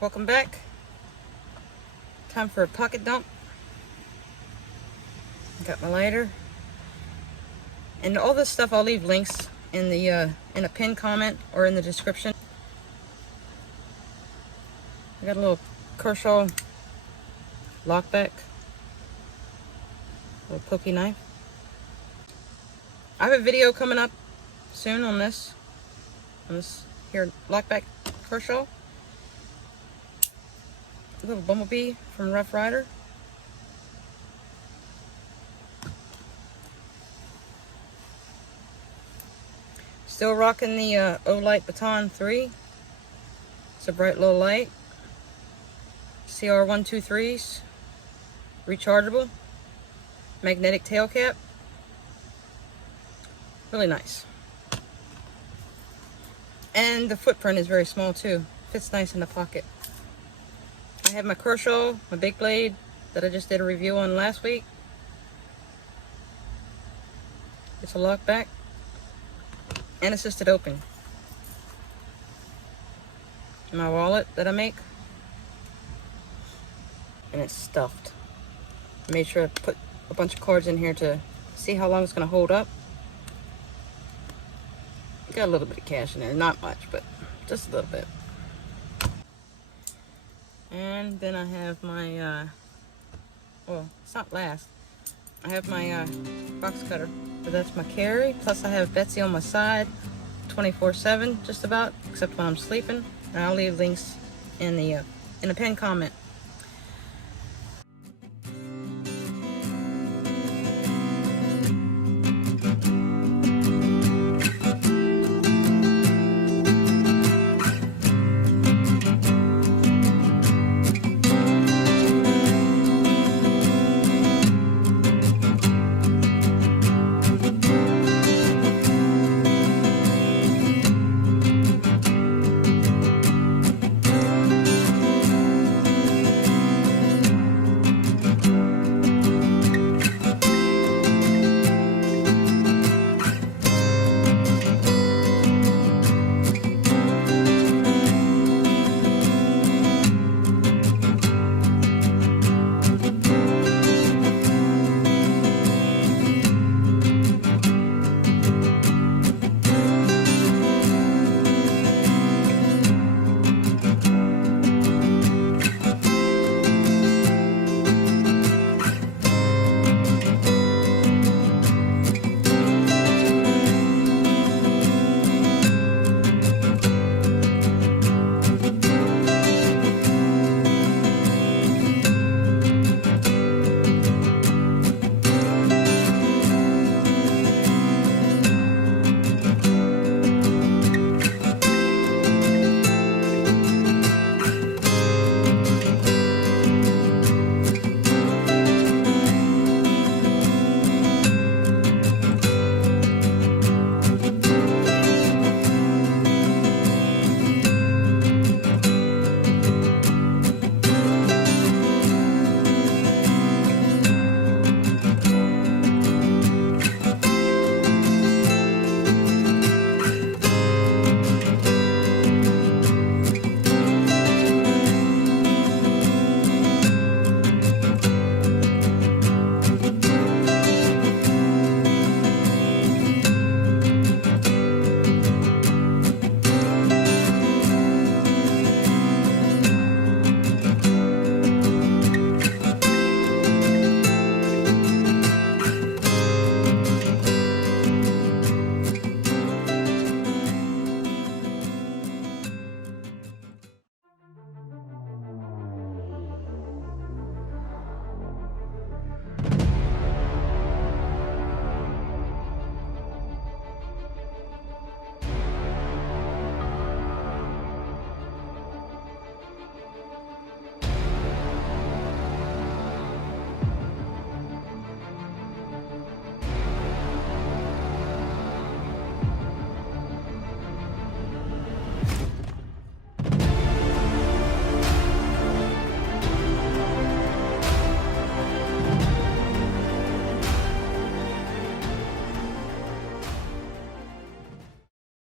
Welcome back. Time for a pocket dump. Got my lighter. And all this stuff I'll leave links in the in a pinned comment or in the description. I got a little Kershaw lockback. Little pokey knife. I have a video coming up soon on this here lockback Kershaw. A little bumblebee from Rough Rider. Still rocking the Olight Baton 3. It's a bright little light. CR123s. Rechargeable. Magnetic tail cap. Really nice. And the footprint is very small too. Fits nice in the pocket. I have my Kershaw, my big blade that I just did a review on last week. It's a lockback and assisted open. My wallet that I make, and it's stuffed. I made sure I put a bunch of cards in here to see how long it's going to hold up. Got a little bit of cash in there, not much, but just a little bit. And then I have my, well, it's not last. I have my box cutter, but that's my carry. Plus I have Betsy on my side, 24/7, just about, except when I'm sleeping. And I'll leave links in the pinned comment.